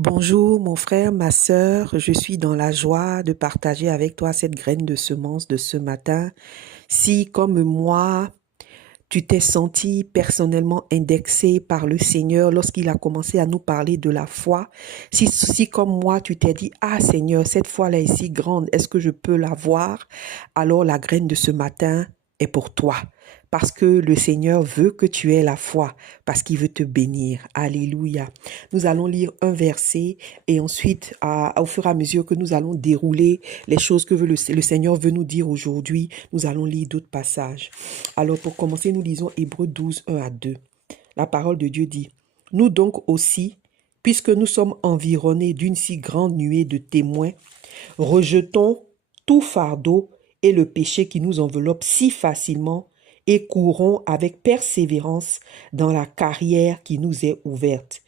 Bonjour mon frère, ma sœur, je suis dans la joie de partager avec toi cette graine de semence de ce matin. Si comme moi, tu t'es senti personnellement indexé par le Seigneur lorsqu'il a commencé à nous parler de la foi, si comme moi tu t'es dit, ah Seigneur, cette foi-là est si grande, est-ce que je peux la voir? Alors la graine de ce matin est pour toi. Parce que le Seigneur veut que tu aies la foi, parce qu'il veut te bénir. Alléluia. Nous allons lire un verset et ensuite, au fur et à mesure que nous allons dérouler les choses que le Seigneur veut nous dire aujourd'hui, nous allons lire d'autres passages. Alors pour commencer, nous lisons Hébreux 12, 1 à 2. La parole de Dieu dit, « Nous donc aussi, puisque nous sommes environnés d'une si grande nuée de témoins, rejetons tout fardeau et le péché qui nous enveloppe si facilement et courons avec persévérance dans la carrière qui nous est ouverte,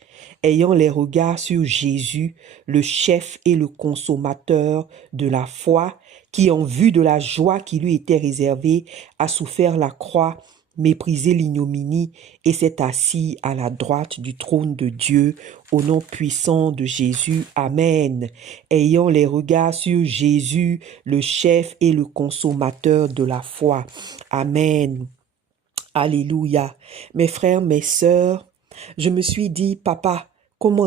ayant les regards sur Jésus, le chef et le consommateur de la foi, qui en vue de la joie qui lui était réservée a souffert la croix, méprisé l'ignominie et s'est assis à la droite du trône de Dieu, au nom puissant de Jésus. Amen. Ayant les regards sur Jésus, le chef et le consommateur de la foi. Amen. Alléluia. Mes frères, mes sœurs, je me suis dit, papa, comment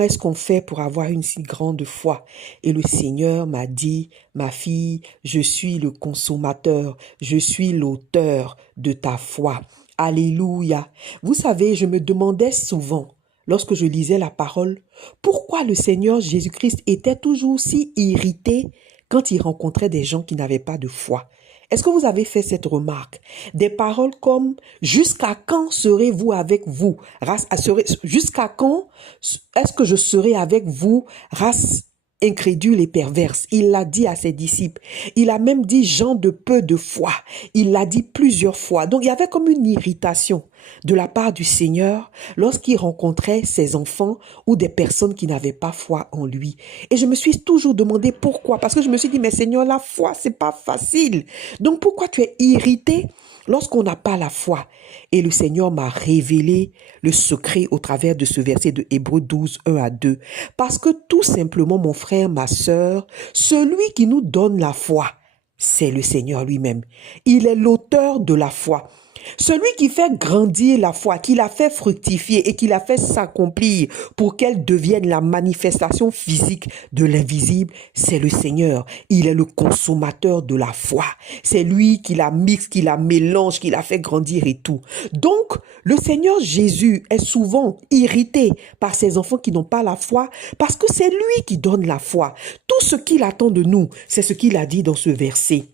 est-ce qu'on fait pour avoir une si grande foi? Et le Seigneur m'a dit, ma fille, je suis le consommateur, je suis l'auteur de ta foi. Alléluia. Vous savez, je me demandais souvent, lorsque je lisais la parole, pourquoi le Seigneur Jésus-Christ était toujours si irrité quand il rencontrait des gens qui n'avaient pas de foi. Est-ce que vous avez fait cette remarque? Des paroles comme « Jusqu'à quand serez-vous avec vous? Jusqu'à quand est-ce que je serai avec vous, race incrédule et perverse ?» Il l'a dit à ses disciples. Il a même dit « gens de peu de foi ». Il l'a dit plusieurs fois. Donc il y avait comme une irritation de la part du Seigneur lorsqu'il rencontrait ses enfants ou des personnes qui n'avaient pas foi en lui. Et je me suis toujours demandé pourquoi. Parce que je me suis dit, mais Seigneur, la foi, c'est pas facile. Donc pourquoi tu es irrité lorsqu'on n'a pas la foi? Et le Seigneur m'a révélé le secret au travers de ce verset de Hébreux 12, 1 à 2. Parce que tout simplement, mon frère, ma sœur, celui qui nous donne la foi, c'est le Seigneur lui-même. Il est l'auteur de la foi. Celui qui fait grandir la foi, qui la fait fructifier et qui la fait s'accomplir pour qu'elle devienne la manifestation physique de l'invisible, c'est le Seigneur. Il est le consommateur de la foi. C'est lui qui la mixe, qui la mélange, qui la fait grandir et tout. Donc, le Seigneur Jésus est souvent irrité par ses enfants qui n'ont pas la foi parce que c'est lui qui donne la foi. Tout ce qu'il attend de nous, c'est ce qu'il a dit dans ce verset.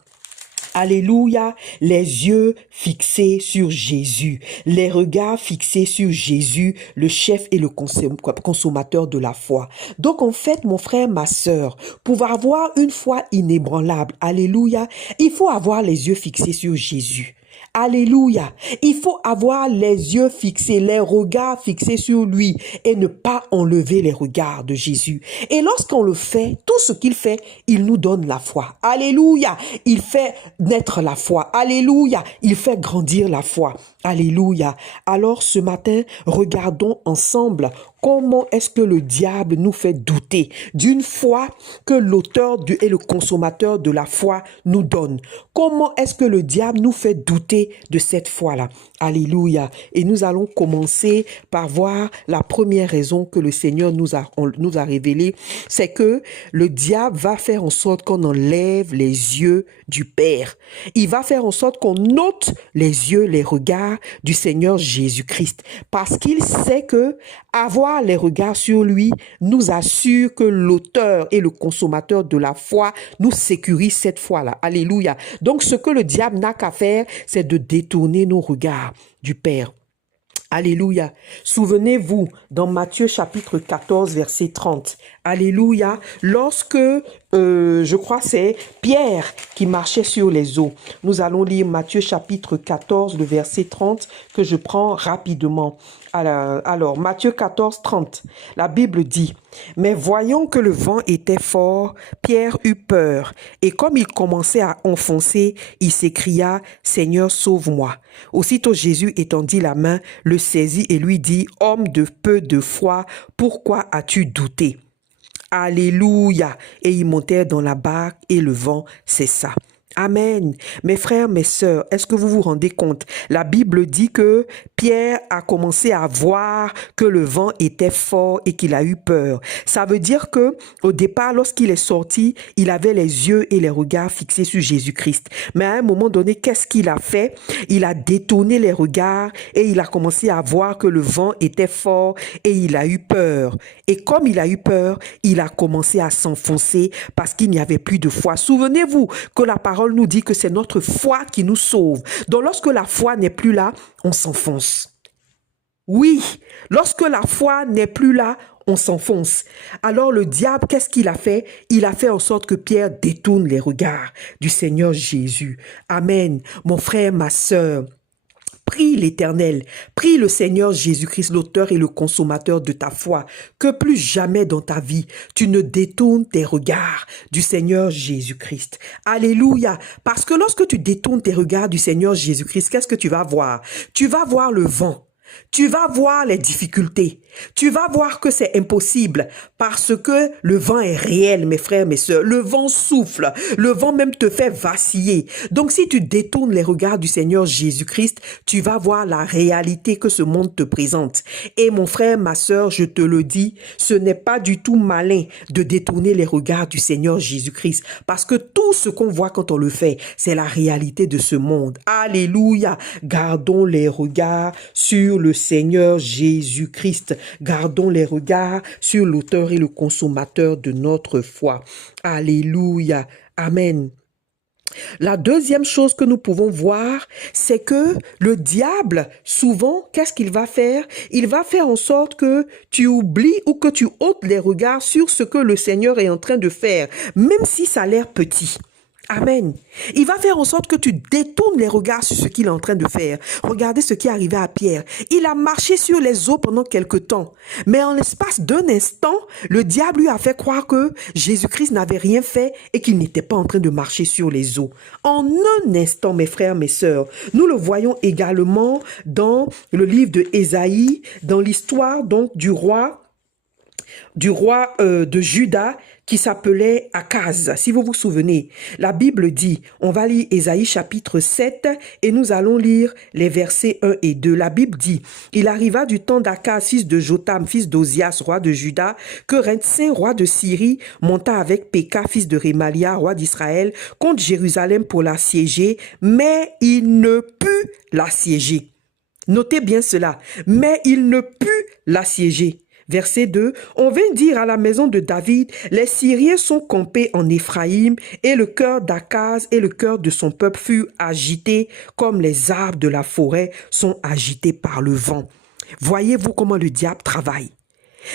Alléluia, les yeux fixés sur Jésus, les regards fixés sur Jésus, le chef et le consommateur de la foi. Donc en fait, mon frère, ma sœur, pour avoir une foi inébranlable, alléluia, il faut avoir les yeux fixés sur Jésus. Alléluia. Il faut avoir les yeux fixés, les regards fixés sur lui et ne pas enlever les regards de Jésus. Et lorsqu'on le fait, tout ce qu'il fait, il nous donne la foi. Alléluia. Il fait naître la foi. Alléluia. Il fait grandir la foi. Alléluia. Alors ce matin, regardons ensemble comment est-ce que le diable nous fait douter d'une foi que l'auteur et le consommateur de la foi nous donne. Comment est-ce que le diable nous fait douter de cette foi-là? Alléluia. Et nous allons commencer par voir la première raison que le Seigneur nous a révélée, c'est que le diable va faire en sorte qu'on enlève les yeux du Père. Il va faire en sorte qu'on ôte les yeux, les regards du Seigneur Jésus-Christ, parce qu'il sait que avoir les regards sur lui nous assure que l'auteur et le consommateur de la foi nous sécurise cette foi-là. Alléluia. Donc ce que le diable n'a qu'à faire, c'est de détourner nos regards du Père. Alléluia. Souvenez-vous, dans Matthieu chapitre 14, verset 30. Alléluia. Lorsque je crois c'est Pierre qui marchait sur les eaux. Nous allons lire Matthieu chapitre 14, le verset 30, que je prends rapidement. Alors, Matthieu 14, 30, la Bible dit, « Mais voyant que le vent était fort, Pierre eut peur, et comme il commençait à enfoncer, il s'écria, « Seigneur, sauve-moi. » Aussitôt Jésus étendit la main, le saisit et lui dit, « Homme de peu de foi, pourquoi as-tu douté ?» Alléluia. Et ils montèrent dans la barque et le vent cessa. Amen. Mes frères, mes sœurs, est-ce que vous vous rendez compte? La Bible dit que Pierre a commencé à voir que le vent était fort et qu'il a eu peur. Ça veut dire que au départ, lorsqu'il est sorti, il avait les yeux et les regards fixés sur Jésus-Christ. Mais à un moment donné, qu'est-ce qu'il a fait? Il a détourné les regards et il a commencé à voir que le vent était fort et il a eu peur. Et comme il a eu peur, il a commencé à s'enfoncer parce qu'il n'y avait plus de foi. Souvenez-vous que la parole nous dit que c'est notre foi qui nous sauve. Donc lorsque la foi n'est plus là, on s'enfonce. Oui, lorsque la foi n'est plus là, on s'enfonce. Alors le diable, qu'est-ce qu'il a fait? Il a fait en sorte que Pierre détourne les regards du Seigneur Jésus. Amen. Mon frère, ma sœur, prie l'Éternel, prie le Seigneur Jésus-Christ, l'auteur et le consommateur de ta foi, que plus jamais dans ta vie, tu ne détournes tes regards du Seigneur Jésus-Christ. Alléluia! Parce que lorsque tu détournes tes regards du Seigneur Jésus-Christ, qu'est-ce que tu vas voir? Tu vas voir le vent. Tu vas voir les difficultés. Tu vas voir que c'est impossible parce que le vent est réel, mes frères, mes sœurs. Le vent souffle. Le vent même te fait vaciller. Donc, si tu détournes les regards du Seigneur Jésus-Christ, tu vas voir la réalité que ce monde te présente. Et mon frère, ma sœur, je te le dis, ce n'est pas du tout malin de détourner les regards du Seigneur Jésus-Christ parce que tout ce qu'on voit quand on le fait, c'est la réalité de ce monde. Alléluia! Gardons les regards sur le Seigneur Jésus-Christ. Gardons les regards sur l'auteur et le consommateur de notre foi. Alléluia. Amen. La deuxième chose que nous pouvons voir, c'est que le diable, souvent, qu'est-ce qu'il va faire? Il va faire en sorte que tu oublies ou que tu ôtes les regards sur ce que le Seigneur est en train de faire, même si ça a l'air petit. Amen. Il va faire en sorte que tu détournes les regards sur ce qu'il est en train de faire. Regardez ce qui est arrivé à Pierre. Il a marché sur les eaux pendant quelque temps. Mais en l'espace d'un instant, le diable lui a fait croire que Jésus-Christ n'avait rien fait et qu'il n'était pas en train de marcher sur les eaux. En un instant, mes frères, mes sœurs, nous le voyons également dans le livre de Ésaïe, dans l'histoire donc du roi de Juda qui s'appelait Akaz. Si vous vous souvenez, la Bible dit, on va lire Ésaïe chapitre 7 et nous allons lire les versets 1 et 2. La Bible dit, il arriva du temps d'Akaz, fils de Jotam, fils d'Ozias, roi de Juda, que Rentsin, roi de Syrie, monta avec Péka, fils de Rémalia, roi d'Israël, contre Jérusalem pour l'assiéger, mais il ne put l'assiéger. Notez bien cela, mais il ne put l'assiéger. Verset 2, on vint dire à la maison de David, les Syriens sont campés en Éphraïm et le cœur d'Akaz et le cœur de son peuple furent agités comme les arbres de la forêt sont agités par le vent. Voyez-vous comment le diable travaille?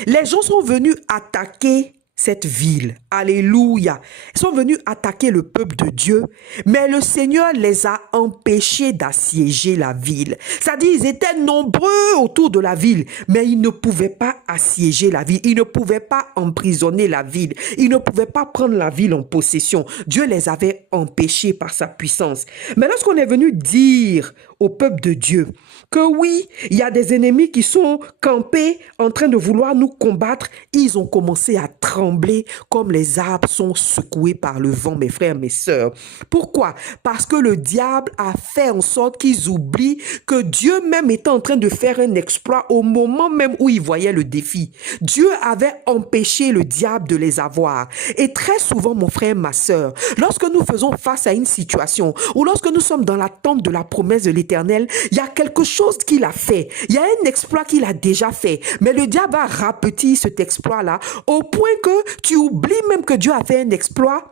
Les gens sont venus attaquer cette ville. Alléluia. Ils sont venus attaquer le peuple de Dieu, mais le Seigneur les a empêchés d'assiéger la ville. C'est-à-dire, ils étaient nombreux autour de la ville, mais ils ne pouvaient pas assiéger la ville. Ils ne pouvaient pas emprisonner la ville. Ils ne pouvaient pas prendre la ville en possession. Dieu les avait empêchés par sa puissance. Mais lorsqu'on est venu dire au peuple de Dieu que oui, il y a des ennemis qui sont campés en train de vouloir nous combattre, ils ont commencé à trembler comme les arbres sont secoués par le vent, mes frères, mes sœurs. Pourquoi? Parce que le diable a fait en sorte qu'ils oublient que Dieu même était en train de faire un exploit au moment même où il voyait le défi. Dieu avait empêché le diable de les avoir. Et très souvent, mon frère, ma sœur, lorsque nous faisons face à une situation ou lorsque nous sommes dans l'attente de la promesse de l'Éternel, il y a quelque chose qu'il a fait. Il y a un exploit qu'il a déjà fait. Mais le diable va rapetir cet exploit-là au point que tu oublies même que Dieu a fait un exploit.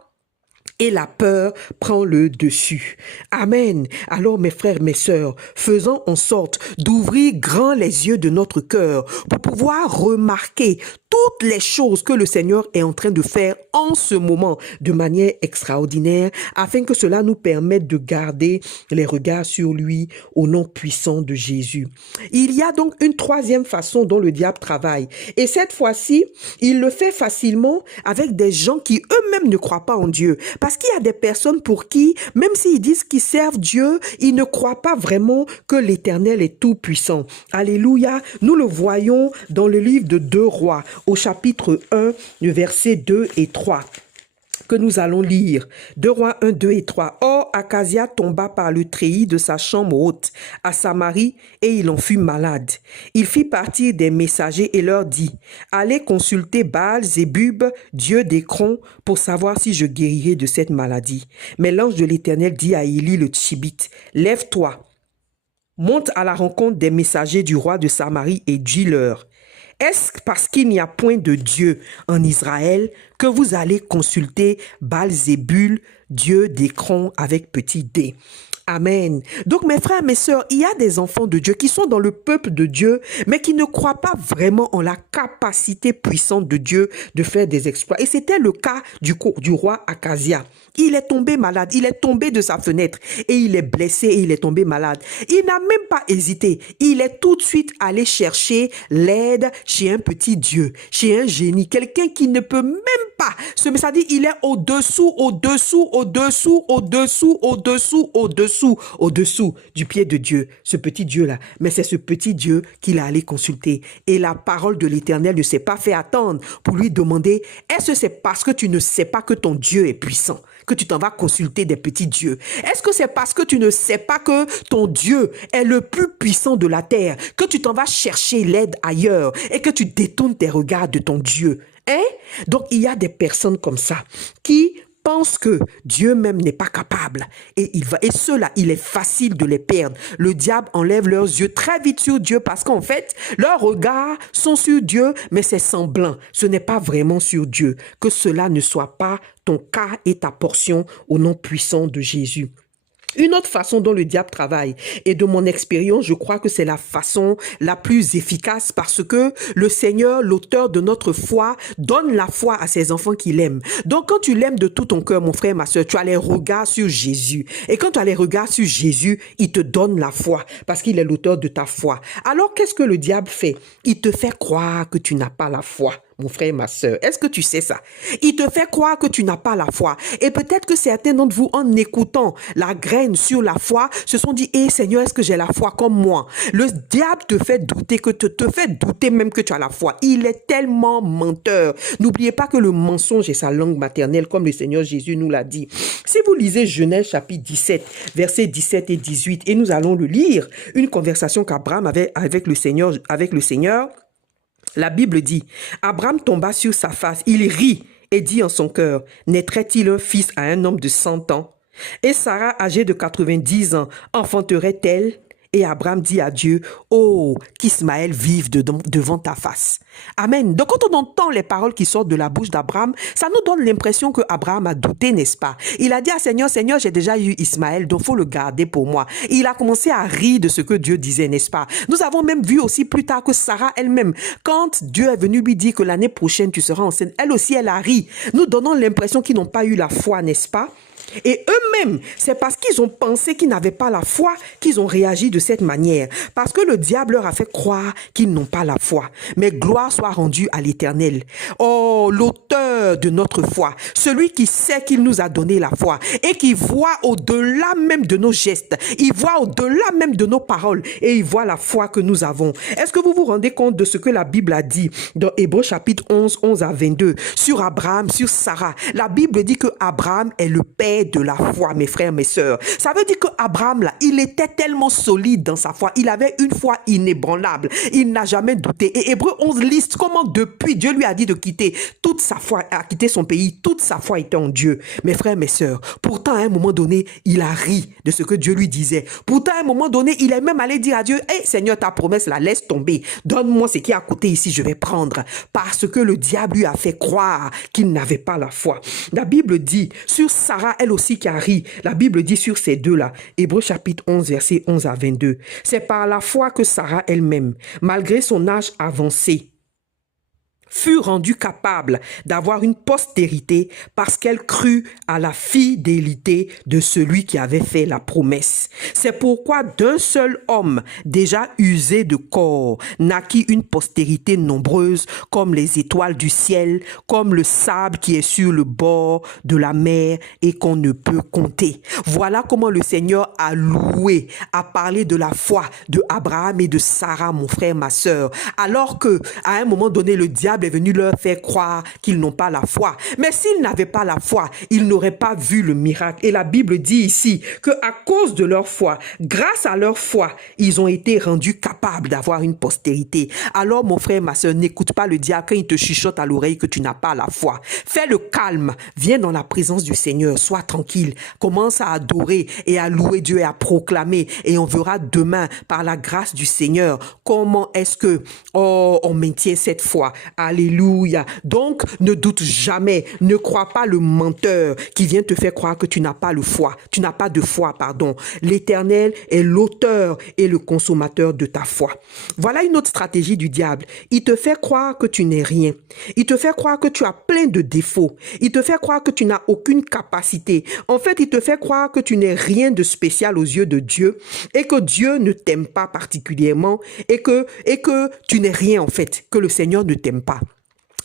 Et la peur prend le dessus. Amen. Alors mes frères, mes sœurs, faisons en sorte d'ouvrir grand les yeux de notre cœur pour pouvoir remarquer tout toutes les choses que le Seigneur est en train de faire en ce moment de manière extraordinaire, afin que cela nous permette de garder les regards sur lui au nom puissant de Jésus. Il y a donc une troisième façon dont le diable travaille. Et cette fois-ci, il le fait facilement avec des gens qui eux-mêmes ne croient pas en Dieu. Parce qu'il y a des personnes pour qui, même s'ils disent qu'ils servent Dieu, ils ne croient pas vraiment que l'Éternel est tout puissant. Alléluia. Nous le voyons dans le livre de 2 Rois, au chapitre 1, le verset 2 et 3. Que nous allons lire. 2 Rois 1, 2 et 3. Or, Akazia tomba par le treillis de sa chambre haute à Samarie et il en fut malade. Il fit partir des messagers et leur dit, allez consulter Baal-Zébub, dieu d'Écron, pour savoir si je guérirai de cette maladie. Mais l'ange de l'Éternel dit à Élie le Tishbite, lève-toi, monte à la rencontre des messagers du roi de Samarie et dis-leur, est-ce parce qu'il n'y a point de Dieu en Israël que vous allez consulter Baal-Zébul, dieu d'Écron avec petit d? Amen. Donc mes frères, mes sœurs, il y a des enfants de Dieu qui sont dans le peuple de Dieu, mais qui ne croient pas vraiment en la capacité puissante de Dieu de faire des exploits. Et c'était le cas du roi Akazia. Il est tombé malade, il est tombé de sa fenêtre et il est blessé et il est tombé malade. Il n'a même pas hésité. Il est tout de suite allé chercher l'aide chez un petit Dieu, chez un génie, quelqu'un qui ne peut même pas. Ça dit, il est au-dessous du pied de Dieu, ce petit Dieu-là. Mais c'est ce petit Dieu qu'il a allé consulter. Et la parole de l'Éternel ne s'est pas fait attendre pour lui demander, est-ce que c'est parce que tu ne sais pas que ton Dieu est puissant que tu t'en vas consulter des petits dieux? Est-ce que c'est parce que tu ne sais pas que ton Dieu est le plus puissant de la terre que tu t'en vas chercher l'aide ailleurs et que tu détournes tes regards de ton Dieu? Donc, il y a des personnes comme ça qui pensent que Dieu même n'est pas capable. Et ceux-là, il est facile de les perdre. Le diable enlève leurs yeux très vite sur Dieu parce qu'en fait, leurs regards sont sur Dieu, mais c'est semblant. Ce n'est pas vraiment sur Dieu. Que cela ne soit pas ton cas et ta portion au nom puissant de Jésus. Une autre façon dont le diable travaille, et de mon expérience, je crois que c'est la façon la plus efficace parce que le Seigneur, l'auteur de notre foi, donne la foi à ses enfants qu'il aime. Donc, quand tu l'aimes de tout ton cœur, mon frère, ma soeur, tu as les regards sur Jésus. Et quand tu as les regards sur Jésus, il te donne la foi parce qu'il est l'auteur de ta foi. Alors, qu'est-ce que le diable fait? Il te fait croire que tu n'as pas la foi. Mon frère, ma soeur, est-ce que tu sais ça? Il te fait croire que tu n'as pas la foi. Et peut-être que certains d'entre vous, en écoutant la graine sur la foi, se sont dit, Seigneur, est-ce que j'ai la foi comme moi? Le diable te fait douter, te fait douter même que tu as la foi. Il est tellement menteur. N'oubliez pas que le mensonge est sa langue maternelle, comme le Seigneur Jésus nous l'a dit. Si vous lisez Genèse chapitre 17, versets 17 et 18, et nous allons le lire, une conversation qu'Abraham avait avec le Seigneur, la Bible dit, Abraham tomba sur sa face, il rit et dit en son cœur, naîtrait-il un fils à un homme de 100 ans? Et Sarah, âgée de 90 ans, enfanterait-elle? Et Abraham dit à Dieu, oh, qu'Ismaël vive devant ta face. Amen. Donc quand on entend les paroles qui sortent de la bouche d'Abraham, ça nous donne l'impression que Abraham a douté, n'est-ce pas? Il a dit à Seigneur, j'ai déjà eu Ismaël, donc il faut le garder pour moi. Et il a commencé à rire de ce que Dieu disait, n'est-ce pas? Nous avons même vu aussi plus tard que Sarah elle-même, quand Dieu est venu lui dire que l'année prochaine tu seras enceinte, elle aussi elle a ri. Nous donnons l'impression qu'ils n'ont pas eu la foi, n'est-ce pas? Et eux-mêmes, c'est parce qu'ils ont pensé qu'ils n'avaient pas la foi qu'ils ont réagi de cette manière. Parce que le diable leur a fait croire qu'ils n'ont pas la foi. Mais gloire soit rendue à l'Éternel. Oh, l'auteur de notre foi, celui qui sait qu'il nous a donné la foi et qui voit au-delà même de nos gestes, il voit au-delà même de nos paroles et il voit la foi que nous avons. Est-ce que vous vous rendez compte de ce que la Bible a dit dans Hébreux chapitre 11, 11 à 22 sur Abraham, sur Sarah? La Bible dit que Abraham est le père de la foi, mes frères, mes sœurs. Ça veut dire que Abraham, là, il était tellement solide dans sa foi. Il avait une foi inébranlable. Il n'a jamais douté. Et Hébreux 11 liste comment depuis Dieu lui a dit de quitter toute sa foi, à quitter son pays. Toute sa foi était en Dieu. Mes frères, mes sœurs, pourtant, à un moment donné, il a ri de ce que Dieu lui disait. Pourtant, à un moment donné, il est même allé dire à Dieu, hey, Seigneur, ta promesse, la laisse tomber. Donne-moi ce qui est à côté ici, je vais prendre. Parce que le diable lui a fait croire qu'il n'avait pas la foi. La Bible dit, sur Sarah, elle aussi qui a ri. La Bible dit sur ces deux-là, Hébreux chapitre 11, verset 11 à 22. C'est par la foi que Sarah elle-même, malgré son âge avancé, fut rendue capable d'avoir une postérité parce qu'elle crut à la fidélité de celui qui avait fait la promesse. C'est pourquoi d'un seul homme déjà usé de corps naquit une postérité nombreuse comme les étoiles du ciel, comme le sable qui est sur le bord de la mer et qu'on ne peut compter. Voilà comment le Seigneur a loué, a parlé de la foi de Abraham et de Sarah, mon frère, ma sœur, alors que à un moment donné, le diable est venu leur faire croire qu'ils n'ont pas la foi. Mais s'ils n'avaient pas la foi, ils n'auraient pas vu le miracle. Et la Bible dit ici que à cause de leur foi, grâce à leur foi, ils ont été rendus capables d'avoir une postérité. Alors, mon frère, ma sœur, n'écoute pas le diable quand il te chuchote à l'oreille que tu n'as pas la foi. Fais le calme, viens dans la présence du Seigneur, sois tranquille, commence à adorer et à louer Dieu et à proclamer, et on verra demain, par la grâce du Seigneur, comment est-ce que on maintient cette foi. Alléluia. Donc, ne doute jamais, ne crois pas le menteur qui vient te faire croire que tu n'as pas de foi, pardon. L'Éternel est l'auteur et le consommateur de ta foi. Voilà une autre stratégie du diable. Il te fait croire que tu n'es rien. Il te fait croire que tu as plein de défauts. Il te fait croire que tu n'as aucune capacité. En fait, il te fait croire que tu n'es rien de spécial aux yeux de Dieu et que Dieu ne t'aime pas particulièrement et que tu n'es rien en fait, que le Seigneur ne t'aime pas.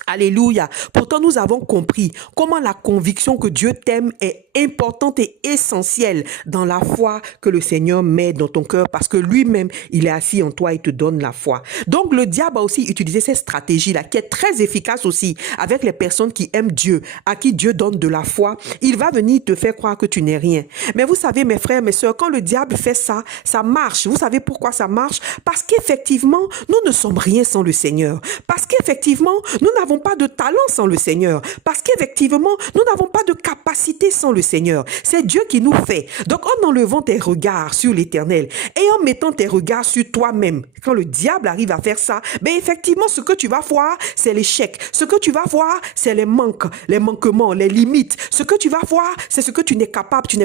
Alléluia. Pourtant, nous avons compris comment la conviction que Dieu t'aime est importante et essentielle dans la foi que le Seigneur met dans ton cœur parce que lui-même, il est assis en toi et te donne la foi. Donc, le diable a aussi utilisé cette stratégie-là qui est très efficace aussi avec les personnes qui aiment Dieu, à qui Dieu donne de la foi. Il va venir te faire croire que tu n'es rien. Mais vous savez, mes frères, mes sœurs, quand le diable fait ça, ça marche. Vous savez pourquoi ça marche? Parce qu'effectivement, nous ne sommes rien sans le Seigneur. Parce qu'effectivement, nous n'avons pas de talent sans le Seigneur. Parce qu'effectivement, nous n'avons pas de capacité sans le Seigneur. C'est Dieu qui nous fait. Donc, en enlevant tes regards sur l'Éternel et en mettant tes regards sur toi-même, quand le diable arrive à faire ça, ben effectivement, ce que tu vas voir, c'est l'échec. Ce que tu vas voir, c'est les manques, les manquements, les limites. Ce que tu vas voir, c'est ce que tu n'es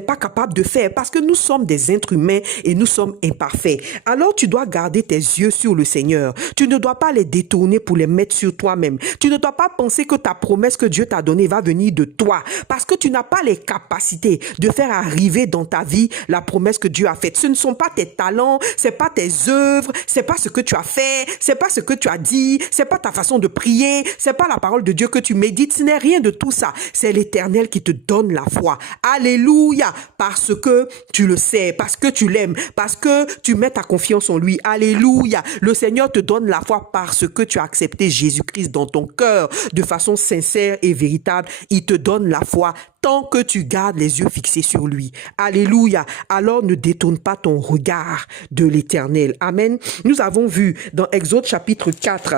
pas capable de faire parce que nous sommes des êtres humains et nous sommes imparfaits. Alors, tu dois garder tes yeux sur le Seigneur. Tu ne dois pas les détourner pour les mettre sur toi-même. Tu ne dois pas penser que ta promesse que Dieu t'a donnée va venir de toi parce que tu n'as pas les capacités de faire arriver dans ta vie la promesse que Dieu a faite. Ce ne sont pas tes talents, c'est pas tes œuvres, c'est pas ce que tu as fait, c'est pas ce que tu as dit, c'est pas ta façon de prier, c'est pas la parole de Dieu que tu médites, ce n'est rien de tout ça. C'est l'Éternel qui te donne la foi. Alléluia, parce que tu le sais, parce que tu l'aimes, parce que tu mets ta confiance en lui. Alléluia, le Seigneur te donne la foi parce que tu as accepté Jésus-Christ dans ton cœur de façon sincère et véritable. Il te donne la foi tant que tu gardes les yeux fixés sur lui. Alléluia. Alors ne détourne pas ton regard de l'Éternel. Amen. Nous avons vu dans Exode chapitre 4,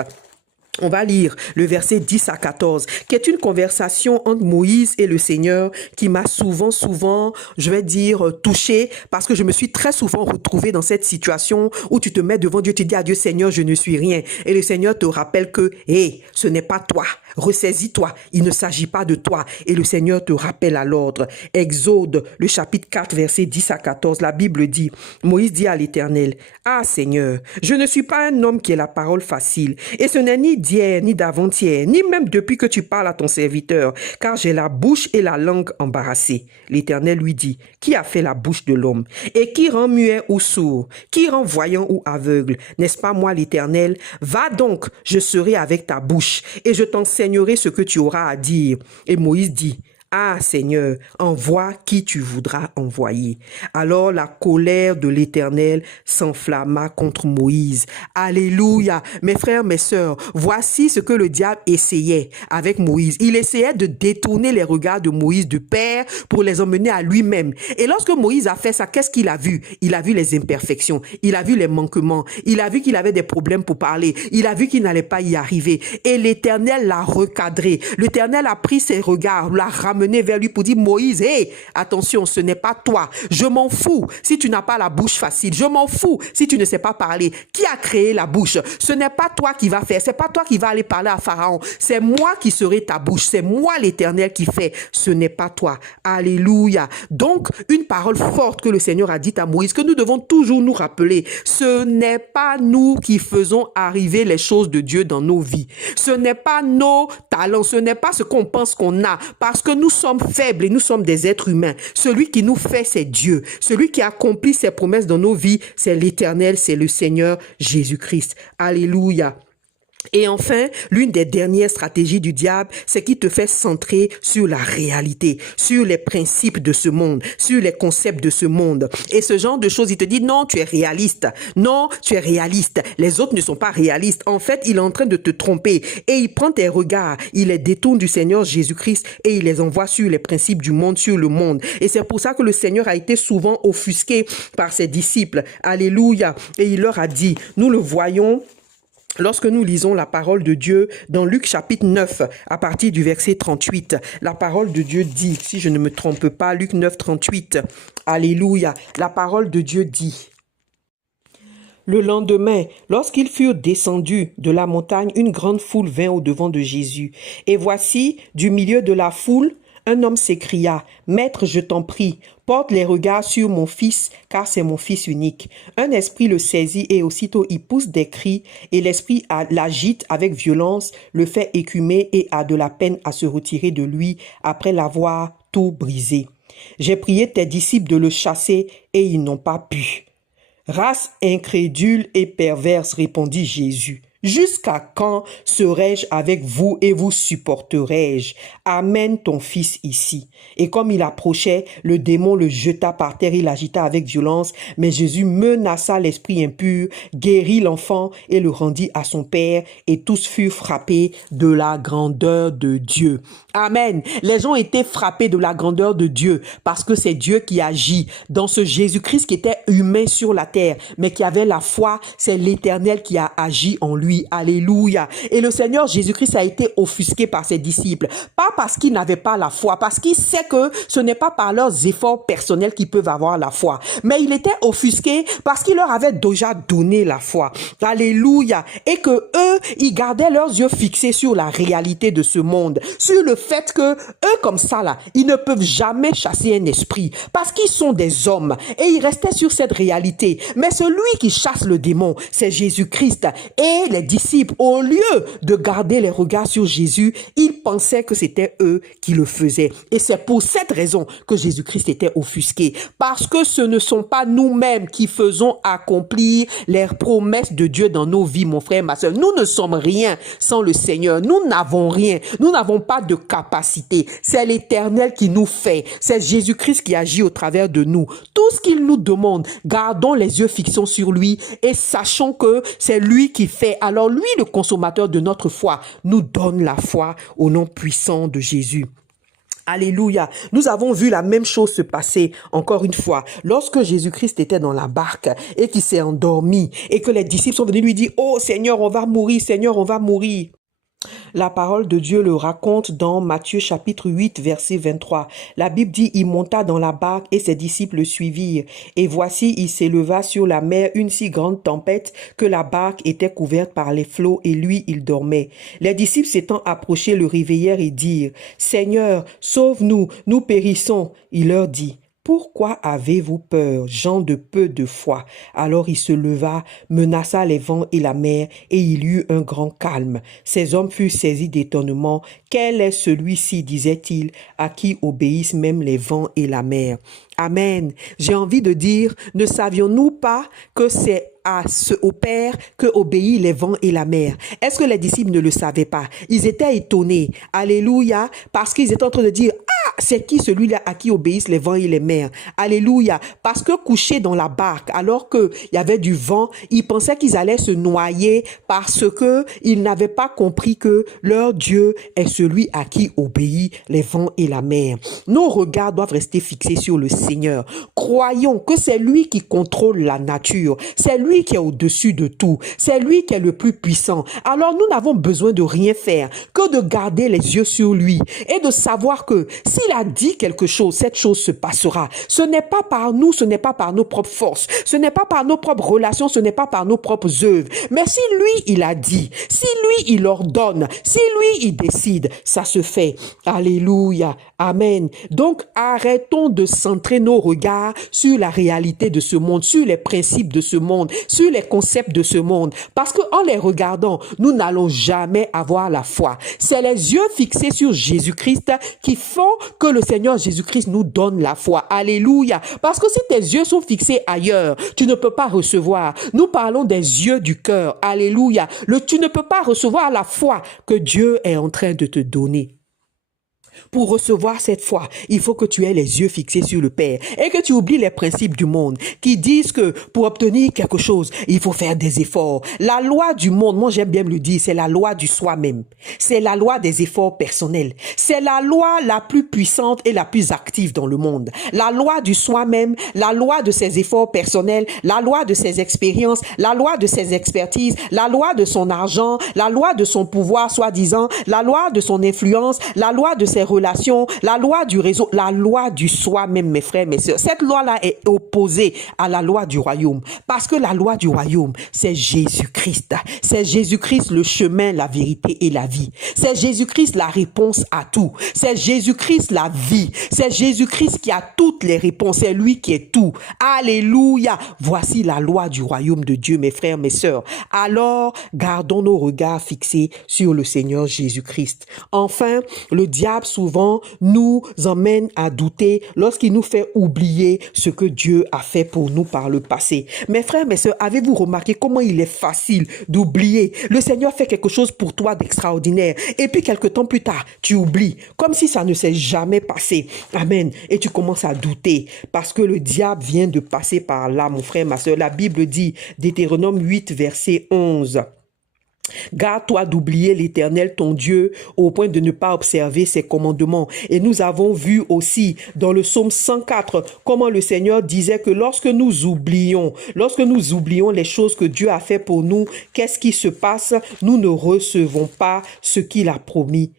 on va lire le verset 10 à 14, qui est une conversation entre Moïse et le Seigneur qui m'a souvent, je vais dire, touché parce que je me suis très souvent retrouvée dans cette situation où tu te mets devant Dieu, tu dis à Dieu, Seigneur, je ne suis rien. Et le Seigneur te rappelle que, ce n'est pas toi. Ressaisis-toi. Il ne s'agit pas de toi. Et le Seigneur te rappelle à l'ordre. Exode, le chapitre 4, verset 10 à 14, la Bible dit, Moïse dit à l'Éternel, ah Seigneur, je ne suis pas un homme qui ait la parole facile. Et ce n'est ni d'hier, ni d'avant-hier, ni même depuis que tu parles à ton serviteur, car j'ai la bouche et la langue embarrassées. L'Éternel lui dit, qui a fait la bouche de l'homme? Et qui rend muet ou sourd? Qui rend voyant ou aveugle? N'est-ce pas moi l'Éternel? Va donc, je serai avec ta bouche, et je t'enseignerai ce que tu auras à dire. Et Moïse dit, ah Seigneur, envoie qui tu voudras envoyer. Alors la colère de l'Éternel s'enflamma contre Moïse. Alléluia. Mes frères, mes sœurs, voici ce que le diable essayait avec Moïse. Il essayait de détourner les regards de Moïse du Père pour les emmener à lui-même. Et lorsque Moïse a fait ça, qu'est-ce qu'il a vu? Il a vu les imperfections, il a vu les manquements, il a vu qu'il avait des problèmes pour parler, il a vu qu'il n'allait pas y arriver. Et l'Éternel l'a recadré. L'Éternel a pris ses regards, l'a ramené amené vers lui pour dire, Moïse, hé, attention, ce n'est pas toi. Je m'en fous si tu n'as pas la bouche facile. Je m'en fous si tu ne sais pas parler. Qui a créé la bouche? Ce n'est pas toi qui va faire. C'est pas toi qui va aller parler à Pharaon. C'est moi qui serai ta bouche. C'est moi l'Éternel qui fait. Ce n'est pas toi. Alléluia. Donc, une parole forte que le Seigneur a dite à Moïse, que nous devons toujours nous rappeler. Ce n'est pas nous qui faisons arriver les choses de Dieu dans nos vies. Ce n'est pas nos talents. Ce n'est pas ce qu'on pense qu'on a. Parce que nous sommes faibles et nous sommes des êtres humains. Celui qui nous fait, c'est Dieu. Celui qui accomplit ses promesses dans nos vies, c'est l'Éternel, c'est le Seigneur Jésus-Christ. Alléluia. Et enfin, l'une des dernières stratégies du diable, c'est qu'il te fait centrer sur la réalité, sur les principes de ce monde, sur les concepts de ce monde. Et ce genre de choses, il te dit, non, tu es réaliste. Non, tu es réaliste. Les autres ne sont pas réalistes. En fait, il est en train de te tromper. Et il prend tes regards, il les détourne du Seigneur Jésus-Christ et il les envoie sur les principes du monde, sur le monde. Et c'est pour ça que le Seigneur a été souvent offusqué par ses disciples. Alléluia. Et il leur a dit, nous le voyons, lorsque nous lisons la parole de Dieu dans Luc chapitre 9, à partir du verset 38, la parole de Dieu dit, si je ne me trompe pas, Luc 9, 38, alléluia, la parole de Dieu dit, le lendemain, lorsqu'ils furent descendus de la montagne, une grande foule vint au-devant de Jésus. Et voici, du milieu de la foule, un homme s'écria, « Maître, je t'en prie, porte les regards sur mon fils, car c'est mon fils unique. » Un esprit le saisit et aussitôt il pousse des cris et l'esprit l'agite avec violence, le fait écumer et a de la peine à se retirer de lui après l'avoir tout brisé. J'ai prié tes disciples de le chasser et ils n'ont pas pu. Race incrédule et perverse, répondit Jésus. Jusqu'à quand serai-je avec vous et vous supporterai-je? Amène ton fils ici. Et comme il approchait, le démon le jeta par terre et l'agita avec violence. Mais Jésus menaça l'esprit impur, guérit l'enfant et le rendit à son père. Et tous furent frappés de la grandeur de Dieu. Amen. Les gens étaient frappés de la grandeur de Dieu parce que c'est Dieu qui agit dans ce Jésus-Christ qui était humain sur la terre, mais qui avait la foi. C'est l'Éternel qui a agi en lui. Alléluia. Et le Seigneur Jésus-Christ a été offusqué par ses disciples. Pas parce qu'ils n'avaient pas la foi, parce qu'il sait que ce n'est pas par leurs efforts personnels qu'ils peuvent avoir la foi. Mais il était offusqué parce qu'il leur avait déjà donné la foi. Alléluia. Et que eux, ils gardaient leurs yeux fixés sur la réalité de ce monde. Sur le fait que eux, comme ça, là, ils ne peuvent jamais chasser un esprit. Parce qu'ils sont des hommes. Et ils restaient sur cette réalité. Mais celui qui chasse le démon, c'est Jésus-Christ. Et les disciples, au lieu de garder les regards sur Jésus, ils pensaient que c'était eux qui le faisaient. Et c'est pour cette raison que Jésus-Christ était offusqué. Parce que ce ne sont pas nous-mêmes qui faisons accomplir les promesses de Dieu dans nos vies, mon frère, ma soeur. Nous ne sommes rien sans le Seigneur. Nous n'avons rien. Nous n'avons pas de capacité. C'est l'Éternel qui nous fait. C'est Jésus-Christ qui agit au travers de nous. Tout ce qu'il nous demande, gardons les yeux fixés sur lui et sachons que c'est lui qui fait. Alors lui, le consommateur de notre foi, nous donne la foi au nom puissant de Jésus. Alléluia. Nous avons vu la même chose se passer encore une fois. Lorsque Jésus-Christ était dans la barque et qu'il s'est endormi et que les disciples sont venus lui dire, « Oh Seigneur, on va mourir, Seigneur, on va mourir. » La parole de Dieu le raconte dans Matthieu chapitre 8 verset 23. La Bible dit, il monta dans la barque et ses disciples le suivirent. Et voici, il s'éleva sur la mer une si grande tempête que la barque était couverte par les flots et lui, il dormait. Les disciples s'étant approchés le réveillèrent et dirent, Seigneur, sauve-nous, nous périssons. Il leur dit, pourquoi avez-vous peur, gens de peu de foi? Alors il se leva, menaça les vents et la mer, et il y eut un grand calme. Ces hommes furent saisis d'étonnement. Quel est celui-ci, disait-il, à qui obéissent même les vents et la mer? Amen. J'ai envie de dire, ne savions-nous pas que c'est au Père que obéissent les vents et la mer? Est-ce que les disciples ne le savaient pas? Ils étaient étonnés. Alléluia. Parce qu'ils étaient en train de dire, c'est qui celui-là à qui obéissent les vents et les mers? Alléluia. Parce que couchés dans la barque, alors qu'il y avait du vent, ils pensaient qu'ils allaient se noyer parce que ils n'avaient pas compris que leur Dieu est celui à qui obéissent les vents et la mer. Nos regards doivent rester fixés sur le Seigneur. Croyons que c'est lui qui contrôle la nature. C'est lui qui est au-dessus de tout. C'est lui qui est le plus puissant. Alors nous n'avons besoin de rien faire que de garder les yeux sur lui et de savoir que si s'il a dit quelque chose, cette chose se passera. Ce n'est pas par nous, ce n'est pas par nos propres forces, ce n'est pas par nos propres relations, ce n'est pas par nos propres œuvres. Mais si lui, il a dit, si lui, il ordonne, si lui, il décide, ça se fait. Alléluia. Amen. Donc, arrêtons de centrer nos regards sur la réalité de ce monde, sur les principes de ce monde, sur les concepts de ce monde. Parce qu'en les regardant, nous n'allons jamais avoir la foi. C'est les yeux fixés sur Jésus-Christ qui font que le Seigneur Jésus-Christ nous donne la foi. Alléluia. Parce que si tes yeux sont fixés ailleurs, tu ne peux pas recevoir. Nous parlons des yeux du cœur. Alléluia. Tu ne peux pas recevoir la foi que Dieu est en train de te donner. Pour recevoir cette foi, il faut que tu aies les yeux fixés sur le Père et que tu oublies les principes du monde qui disent que pour obtenir quelque chose, il faut faire des efforts. La loi du monde, moi j'aime bien me le dire, c'est la loi du soi-même. C'est la loi des efforts personnels. C'est la loi la plus puissante et la plus active dans le monde. La loi du soi-même, la loi de ses efforts personnels, la loi de ses expériences, la loi de ses expertises, la loi de son argent, la loi de son pouvoir soi-disant, la loi de son influence, la loi de ses relations, la loi du réseau, la loi du soi-même, mes frères, mes sœurs. Cette loi-là est opposée à la loi du royaume. Parce que la loi du royaume, c'est Jésus-Christ. C'est Jésus-Christ le chemin, la vérité et la vie. C'est Jésus-Christ la réponse à tout. C'est Jésus-Christ la vie. C'est Jésus-Christ qui a toutes les réponses. C'est lui qui est tout. Alléluia. Voici la loi du royaume de Dieu, mes frères, mes sœurs. Alors, gardons nos regards fixés sur le Seigneur Jésus-Christ. Enfin, le diable souvent nous emmène à douter lorsqu'il nous fait oublier ce que Dieu a fait pour nous par le passé. Mes frères, mes sœurs, avez-vous remarqué comment il est facile d'oublier? Le Seigneur fait quelque chose pour toi d'extraordinaire et puis quelque temps plus tard, tu oublies, comme si ça ne s'est jamais passé. Amen. Et tu commences à douter parce que le diable vient de passer par là, mon frère, ma sœur. La Bible dit, Deutéronome 8, verset 11. Garde-toi d'oublier l'Éternel, ton Dieu, au point de ne pas observer ses commandements. Et nous avons vu aussi dans le psaume 104 comment le Seigneur disait que lorsque nous oublions les choses que Dieu a fait pour nous, qu'est-ce qui se passe? Nous ne recevons pas ce qu'il a promis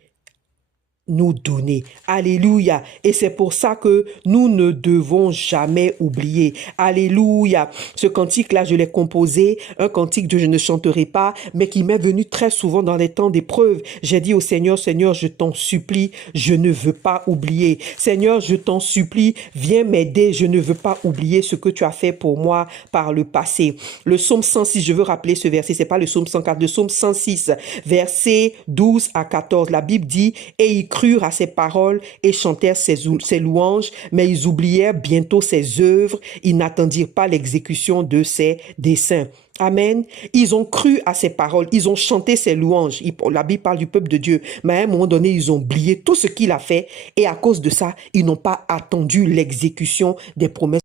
nous donner. Alléluia. Et c'est pour ça que nous ne devons jamais oublier. Alléluia. Ce cantique-là, je l'ai composé, un cantique que je ne chanterai pas, mais qui m'est venu très souvent dans les temps d'épreuve. J'ai dit au Seigneur, Seigneur, je t'en supplie, je ne veux pas oublier. Seigneur, je t'en supplie, viens m'aider, je ne veux pas oublier ce que tu as fait pour moi par le passé. Le psaume 106, je veux rappeler ce verset, c'est pas le psaume 104, le psaume 106, versets 12 à 14. La Bible dit, et il crurent à ses paroles et chantèrent ses louanges, mais ils oublièrent bientôt ses œuvres, ils n'attendirent pas l'exécution de ses desseins. Amen. Ils ont cru à ses paroles, ils ont chanté ses louanges. La Bible parle du peuple de Dieu, mais à un moment donné, ils ont oublié tout ce qu'il a fait et à cause de ça, ils n'ont pas attendu l'exécution des promesses.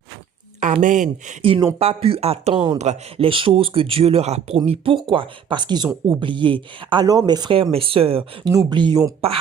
Amen. Ils n'ont pas pu attendre les choses que Dieu leur a promis. Pourquoi? Parce qu'ils ont oublié. Alors, mes frères, mes sœurs, n'oublions pas.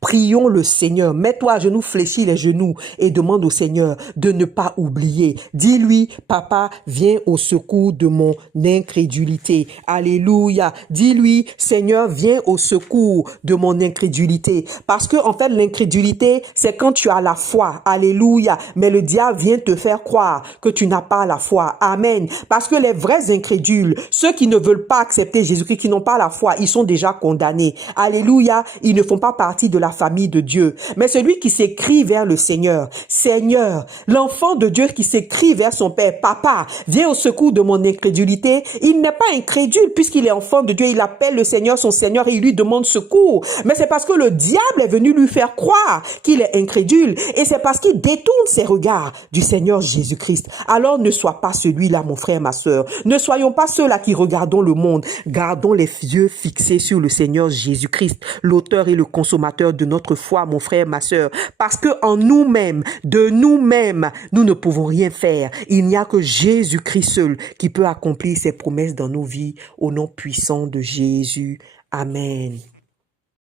Prions le Seigneur. Mets-toi à genoux, fléchis les genoux et demande au Seigneur de ne pas oublier. Dis-lui, papa, viens au secours de mon incrédulité. Alléluia. Dis-lui, Seigneur, viens au secours de mon incrédulité. Parce que, en fait, l'incrédulité, c'est quand tu as la foi. Alléluia. Mais le diable vient te faire croire que tu n'as pas la foi. Amen. Parce que les vrais incrédules, ceux qui ne veulent pas accepter Jésus-Christ, qui n'ont pas la foi, ils sont déjà condamnés. Alléluia. Ils ne font pas partie de la famille de Dieu. Mais celui qui s'écrie vers le Seigneur, Seigneur, l'enfant de Dieu qui s'écrie vers son Père, Papa, viens au secours de mon incrédulité. Il n'est pas incrédule puisqu'il est enfant de Dieu. Il appelle le Seigneur son Seigneur et il lui demande secours. Mais c'est parce que le diable est venu lui faire croire qu'il est incrédule. Et c'est parce qu'il détourne ses regards du Seigneur Jésus-Christ. Alors ne sois pas celui-là, mon frère, ma sœur. Ne soyons pas ceux-là qui regardons le monde. Gardons les yeux fixés sur le Seigneur Jésus-Christ, l'auteur et le consommateur de notre foi, mon frère, ma sœur. Parce que en nous-mêmes, de nous-mêmes, nous ne pouvons rien faire. Il n'y a que Jésus-Christ seul qui peut accomplir ses promesses dans nos vies. Au nom puissant de Jésus. Amen.